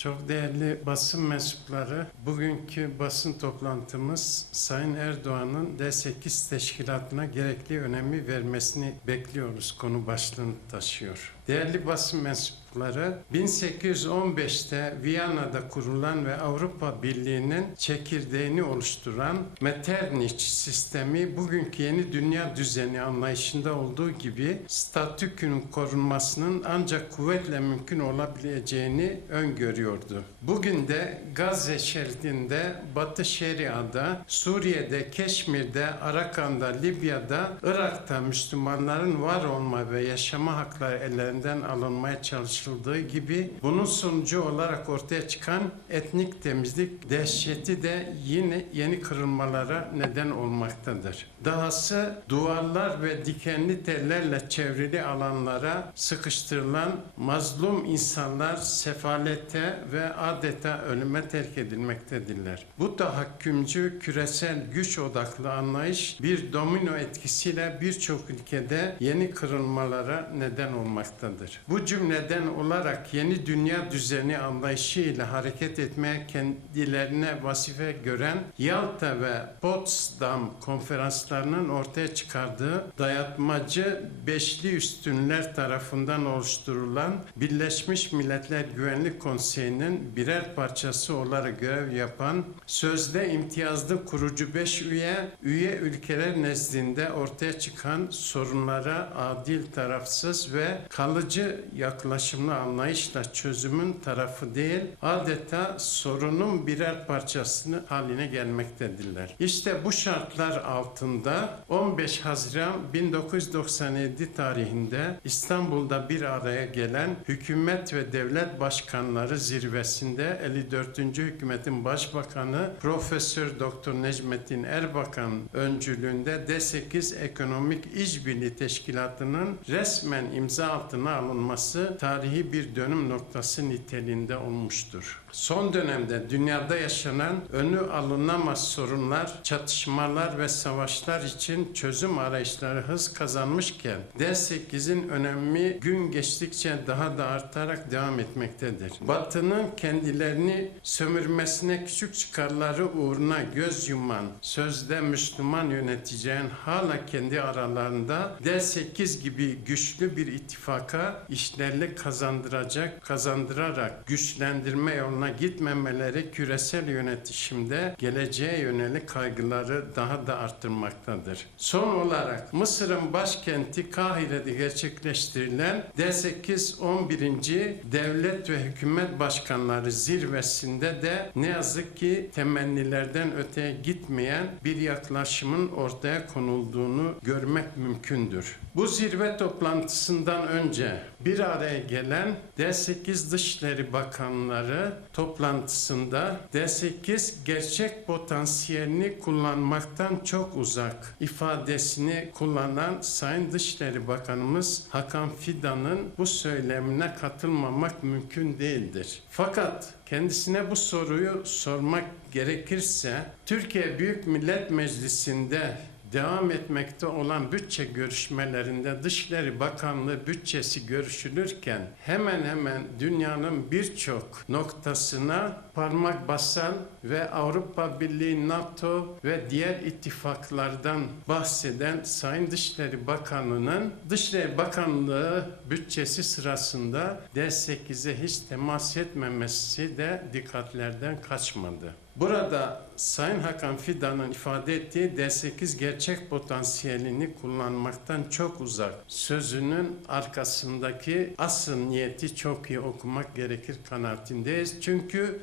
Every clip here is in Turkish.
Çok değerli basın mensupları, bugünkü basın toplantımız Sayın Erdoğan'ın D8 teşkilatına gerekli önemi vermesini bekliyoruz konu başlığını taşıyor. Değerli basın mensupları, 1815'te Viyana'da kurulan ve Avrupa Birliği'nin çekirdeğini oluşturan Metternich sistemi bugünkü yeni dünya düzeni anlayışında olduğu gibi statükünün korunmasının ancak kuvvetle mümkün olabileceğini öngörüyordu. Bugün de Gazze şeridinde, Batı Şeria'da, Suriye'de, Keşmir'de, Arakan'da, Libya'da, Irak'ta Müslümanların var olma ve yaşama hakları ellerinden alınmaya çalışıldığı gibi bunun sonucu olarak ortaya çıkan etnik temizlik dehşeti de yine yeni kırılmalara neden olmaktadır. Dahası duvarlar ve dikenli tellerle çevrili alanlara sıkıştırılan mazlum insanlar sefalete ve adeta ölüme terk edilmektedirler. Bu tahakkümcü küresel güç odaklı anlayış bir domino etkisiyle birçok ülkede yeni kırılmalara neden olmaktadır. Bu cümleden olarak yeni dünya düzeni anlayışıyla hareket etmeye kendilerine vazife gören Yalta ve Potsdam konferanslarının ortaya çıkardığı dayatmacı beşli üstünler tarafından oluşturulan Birleşmiş Milletler Güvenlik Konseyi'nin birer parçası olarak görev yapan sözde imtiyazlı kurucu beş üye, üye ülkeler nezdinde ortaya çıkan sorunlara adil, tarafsız ve kalıcı yaklaşımlı anlayışla çözümün tarafı değil, adeta sorunun birer parçasını haline gelmektedirler. İşte bu şartlar altında 15 Haziran 1997 tarihinde İstanbul'da bir araya gelen hükümet ve devlet başkanları zirvesinde 54. hükümetin başbakanı Profesör Doktor Necmettin Erbakan öncülüğünde D8 Ekonomik İşbirliği Teşkilatı'nın resmen imza altına alınması tarihi bir dönüm noktası niteliğinde olmuştur. Son dönemde dünyada yaşanan önü alınamaz sorunlar, çatışmalar ve savaşlar için çözüm arayışları hız kazanmışken D8'in önemi gün geçtikçe daha da artarak devam etmektedir. Batı'nın kendilerini sömürmesine küçük çıkarları uğruna göz yuman sözde Müslüman yöneticilerin hala kendi aralarında D8 gibi güçlü bir ittifaka işlerle kazandıracak, kazandırarak güçlendirme yoluna gitmemeleri küresel yönetişimde geleceğe yönelik kaygıları daha da arttırmaktadır. Son olarak Mısır'ın başkenti Kahire'de gerçekleştirilen D8 11. Devlet ve Hükümet Başkanları zirvesinde de ne yazık ki temennilerden öteye gitmeyen bir yaklaşımın ortaya konulduğunu görmek mümkündür. Bu zirve toplantısından önce bir araya gelen D8 Dışişleri Bakanları toplantısında D8 gerçek potansiyelini kullanmaktan çok uzak ifadesini kullanan Sayın Dışişleri Bakanımız Hakan Fidan'ın bu söylemine katılmamak mümkün değildir. Fakat kendisine bu soruyu sormak gerekirse Türkiye Büyük Millet Meclisi'nde devam etmekte olan bütçe görüşmelerinde Dışişleri Bakanlığı bütçesi görüşülürken hemen hemen dünyanın birçok noktasına parmak basan ve Avrupa Birliği, NATO ve diğer ittifaklardan bahseden Sayın Dışişleri Bakanı'nın Dışişleri Bakanlığı bütçesi sırasında D8'e hiç temas etmemesi de dikkatlerden kaçmadı. Burada Sayın Hakan Fidan'ın ifade ettiği D8 gerçek potansiyelini kullanmaktan çok uzak. Sözünün arkasındaki asıl niyeti çok iyi okumak gerekir kanaatindeyiz. Çünkü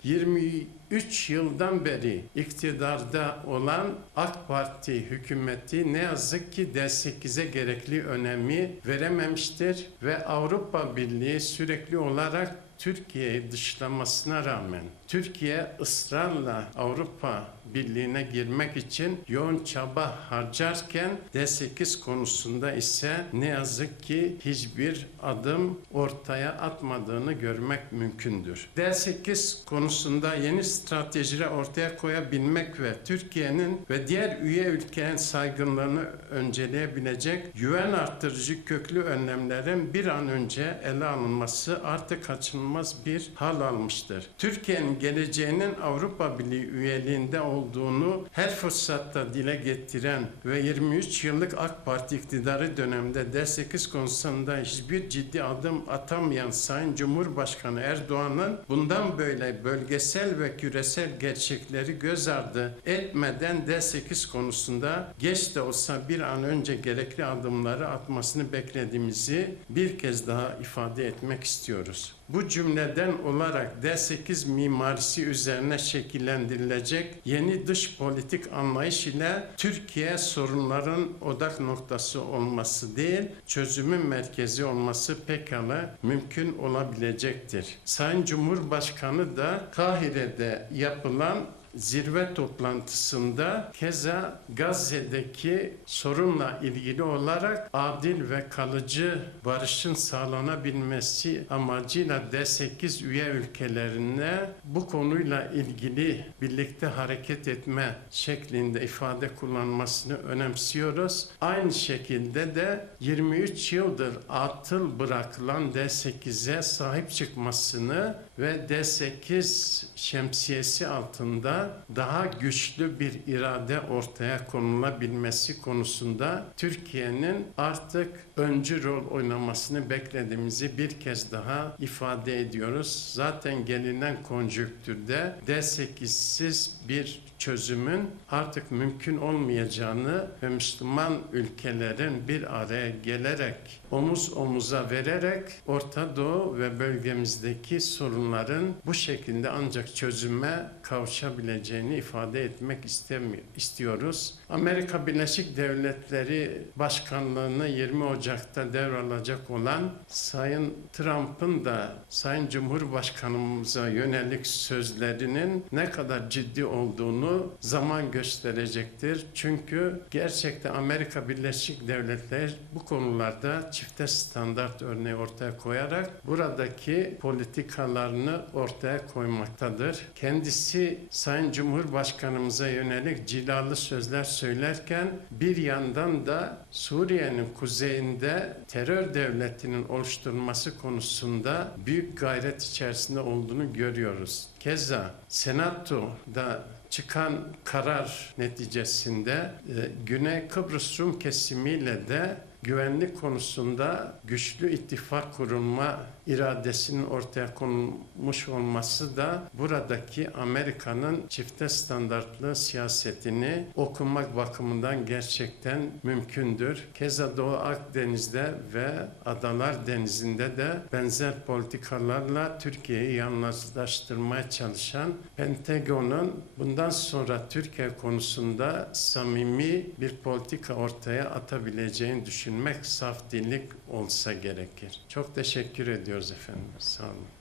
23 yıldan beri iktidarda olan AK Parti hükümeti ne yazık ki D8'e gerekli önemi verememiştir ve Avrupa Birliği sürekli olarak Türkiye'yi dışlamasına rağmen Türkiye ısrarla Avrupa Birliği'ne girmek için yoğun çaba harcarken D8 konusunda ise ne yazık ki hiçbir adım ortaya atmadığını görmek mümkündür. D8 konusunda yeni stratejiler ortaya koyabilmek ve Türkiye'nin ve diğer üye ülkelerin saygınlığını önceleyebilecek güven arttırıcı köklü önlemlerin bir an önce ele alınması artık kaçınılmaz bir hal almıştır. Türkiye'nin geleceğinin Avrupa Birliği üyeliğinde olduğunu her fırsatta dile getiren ve 23 yıllık AK Parti iktidarı döneminde D8 konusunda hiçbir ciddi adım atamayan Sayın Cumhurbaşkanı Erdoğan'ın bundan böyle bölgesel ve küresel gerçekleri göz ardı etmeden D8 konusunda geç de olsa bir an önce gerekli adımları atmasını beklediğimizi bir kez daha ifade etmek istiyoruz. Bu cümleden olarak D8 mimarisi üzerine şekillendirilecek yeni dış politik anlayış ile Türkiye sorunların odak noktası olması değil, çözümün merkezi olması pekala mümkün olabilecektir. Sayın Cumhurbaşkanı da Kahire'de yapılan zirve toplantısında keza Gazze'deki sorunla ilgili olarak adil ve kalıcı barışın sağlanabilmesi amacıyla D8 üye ülkelerine bu konuyla ilgili birlikte hareket etme şeklinde ifade kullanmasını önemsiyoruz. Aynı şekilde de 23 yıldır atıl bırakılan D8'e sahip çıkmasını ve D8 şemsiyesi altında daha güçlü bir irade ortaya konulabilmesi konusunda Türkiye'nin artık öncü rol oynamasını beklediğimizi bir kez daha ifade ediyoruz. Zaten gelinen konjüktürde D8'siz bir çözümün artık mümkün olmayacağını ve Müslüman ülkelerin bir araya gelerek omuz omuza vererek Orta Doğu ve bölgemizdeki sorunların bu şekilde ancak çözüme kavuşabileceğini ifade etmek istemi- istiyoruz. Amerika Birleşik Devletleri Başkanlığını 20 Ocak'ta devralacak olan Sayın Trump'ın da Sayın Cumhurbaşkanımıza yönelik sözlerinin ne kadar ciddi olduğunu zaman gösterecektir. Çünkü gerçekten Amerika Birleşik Devletleri bu konularda çifte standart örneği ortaya koyarak buradaki politikalarını ortaya koymaktadır. Kendisi Sayın Cumhurbaşkanımıza yönelik cilalı sözler söylerken bir yandan da Suriye'nin kuzeyinde terör devletinin oluşturulması konusunda büyük gayret içerisinde olduğunu görüyoruz. Keza Senato'da çıkan karar neticesinde e, Güney Kıbrıs Rum kesimiyle de güvenlik konusunda güçlü ittifak kurulma iradesinin ortaya konulmuş olması da buradaki Amerika'nın çifte standartlı siyasetini okumak bakımından gerçekten mümkündür. Keza Doğu Akdeniz'de ve Adalar Denizi'nde de benzer politikalarla Türkiye'yi yalnızlaştırmaya çalışan Pentagon'un bundan sonra Türkiye konusunda samimi bir politika ortaya atabileceğini düşünmek saf dillik olsa gerekir. Çok teşekkür ediyoruz efendim. Sağ olun.